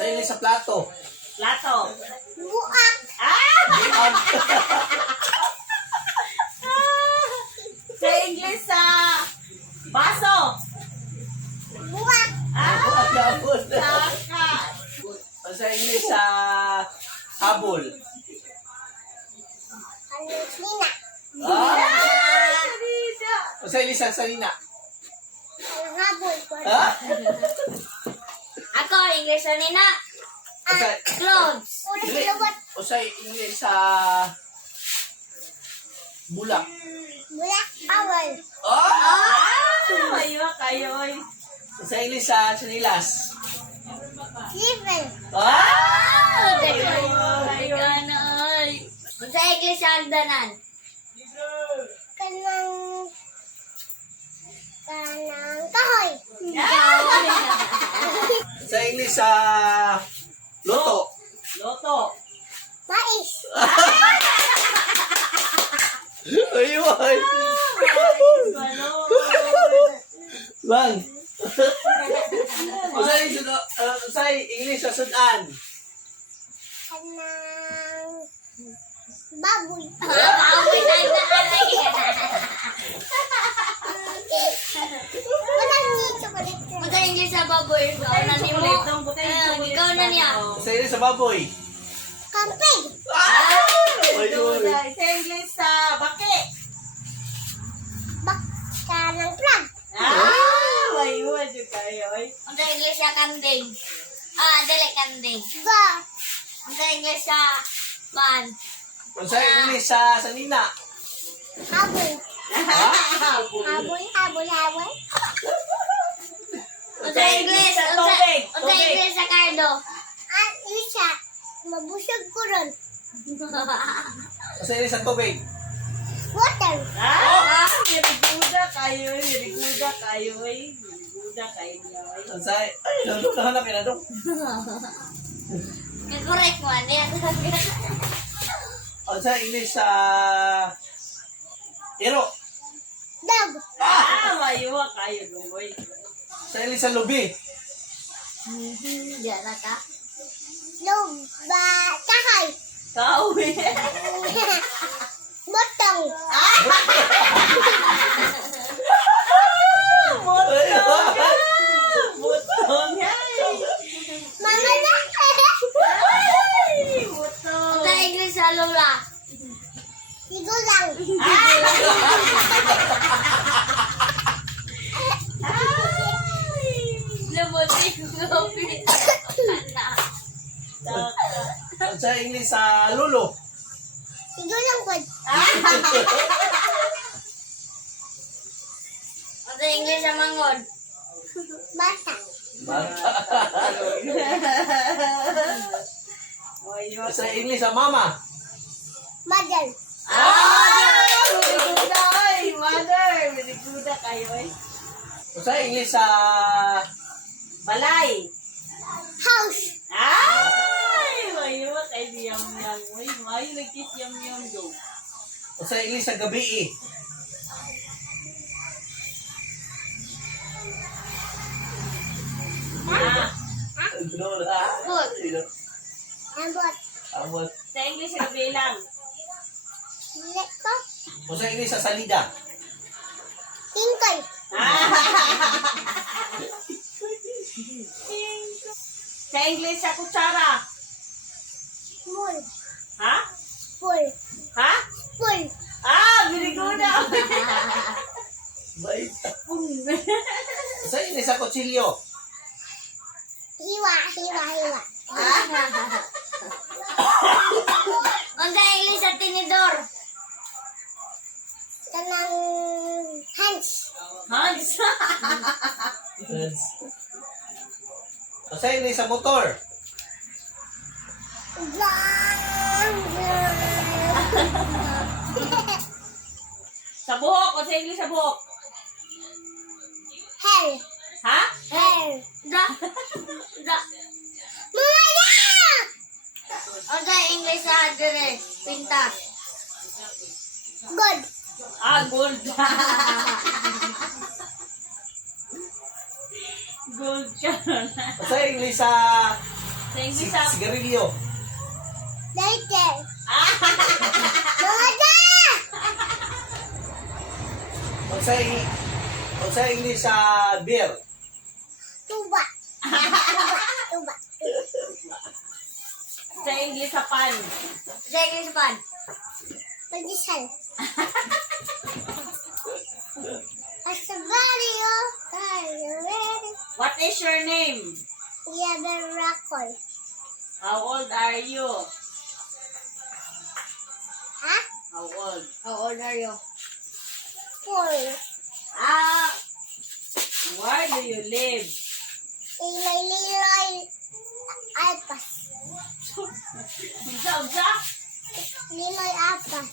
Sa English sa plato. Plato. Buak. Sa English sa baso. Buak. Saka. Sa English sa habol. Ano sina? Sa English sa salina. Ang habol ko. Ako, English na nina. Clothes. Ulit lubot. O sa English sa bulak. Bulak. Awal. Mayo kayo. Sa English sa chinilas. Liver. Sa English sa hagdanan. Kanang kahoy. Sa English sa loto. Loto. Mais. Ayun. Bang. Sa English sa sudan. Kanang baboy. Baboy na naalay. Walang ni chocolate. Sa English sa baboy. Ikaw na ni mo. Ikaw na niya. Sa English sa baboy. Kampig. Ayun. Sa English sa bake. Kanang frog. Mayo kayo. Sa English sa kanding. Dali kanding. Ba. Sa English sa man. Sa English sa sanina. Habol. Habol. Habol. Habol. Sa English sa tubig. Sa English sa cardo. Isa. Mabusog ko ron. Sa English sa tubig. Water. Niriguda kayo. Niriguda kayo. Niriguda kayo. Sa ay, nandun na hanapin na doon. Correct mo yan. Sa English sa iro. Dog. Mayo kayo. Boy. Sa English sa lubi. Diyan na ka. Log. Ba. Kahoy. Kawi. Botong. Butong. Mga na. Butong. Sa English sa lula. Sigulang. Lumutin ko. Sa English sa lulo. Sigulang ko. Sa English sa mangod. Bata. Sa English sa mama. Mother. Niriguda ay. Mother. Niriguda kayo. Sa English sa Balay. House. Ay! Mayo kay yam-yam. Mayo nagkis yam-yam do. sa English sa gabi eh. Good. Ambot. Amot. Sa English, sabi lang. Leko. O sa English sa salida. Tingkoy. Sa English, sa kutsara. Full. Ha? Full. Ha? Full. Very good. Bait. Sa English sa kutsilyo. Hiwa. Hiwa. Hiwa. Sa English sa tinidor. Kanang hands. Hans. O sa English sa motor. Sa buhok. O sa English, sa buhok. Hair. Ha? Hair. Da. Da. Maya! Sa English sa dire. Pintas. Good. Gold. Gold ka. O sa English sa Sa English sa... Sigarilyo. Lighter. Mga Sa English sa beer. tuba. Tuba. Sa English sa pan. Sa English pan. Pandesal. Asa barrio. Tayo ready. What is your name? Yeah, the rockol. How old are you? Ha? How old? How old are you? 4. Where do you live? In my little alpas. Unsa? Little alpas.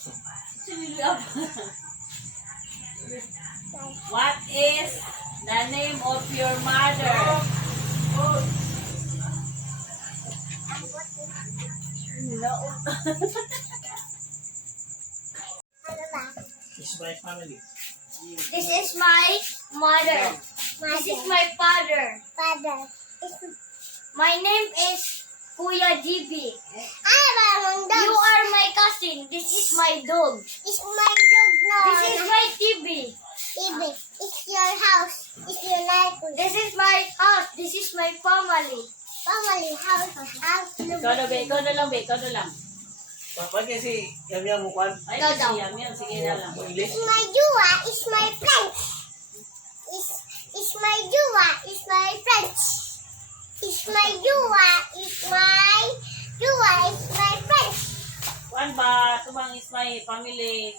What is the name of your mother? No. Ano ba? It's my family. This is my mother. This is my father. Father. My name is Kuya GB. Ano ba ang dog? You are my cousin. This is my dog. It's my dog no. This is my TV. Ibe. It's your house. It's your life. This is my house. This is my family. Family house. House. Ikaw na lang. Bakit kasi yam mo kwan? Ay, Ikaw daw. yan. Sige na lang. English? It's my jua. It's my friends. It's my jua. It's my friends. It's my jua. It's my jua. It's my friends. Kuan ba? Tumang is my family.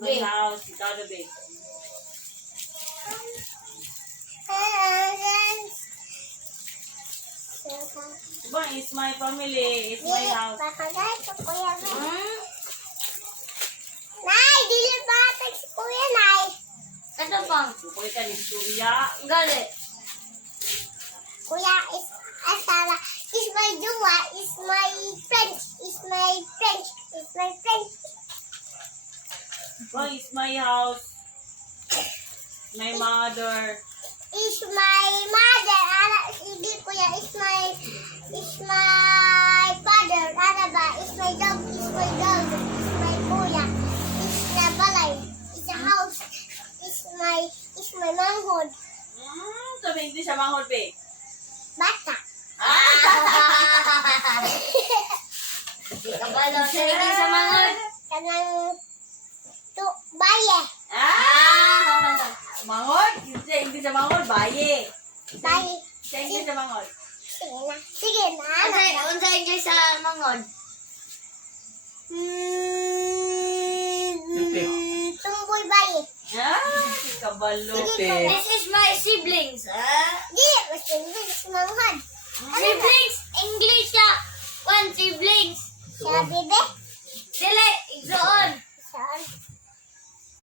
My Be. house. Ikaw na be. Tumang is my family. It's my house. Pakagay ko kuya na. Hmm? Nay, dili batag si kuya nay. Ano pang? Pupoy ka ni Surya. Gali. Kuya is asara. Is my jua. Is my friends. Is my friends. Is my friends. Tumang is my house. My mother. Is my mother. Ara, hindi kuya. Is my father. Ara ba? Is my dog. Is my dog. Is my kuya. Is na balay. Is a house. Is my manghod. Sabi English sa manghod be. Bata. Di ka ba lang sa English sa mga? Kanang baye. Manghod? Sa English sa manghod, baye. Baye. Sa English sa manghod. Sige na. Sige na. Unsa English sa mangod? Tumboy baye. Si kabalo. Te. This is my siblings. Di, mas English manghod. Siblings, English siya. One siblings. Siya bebe.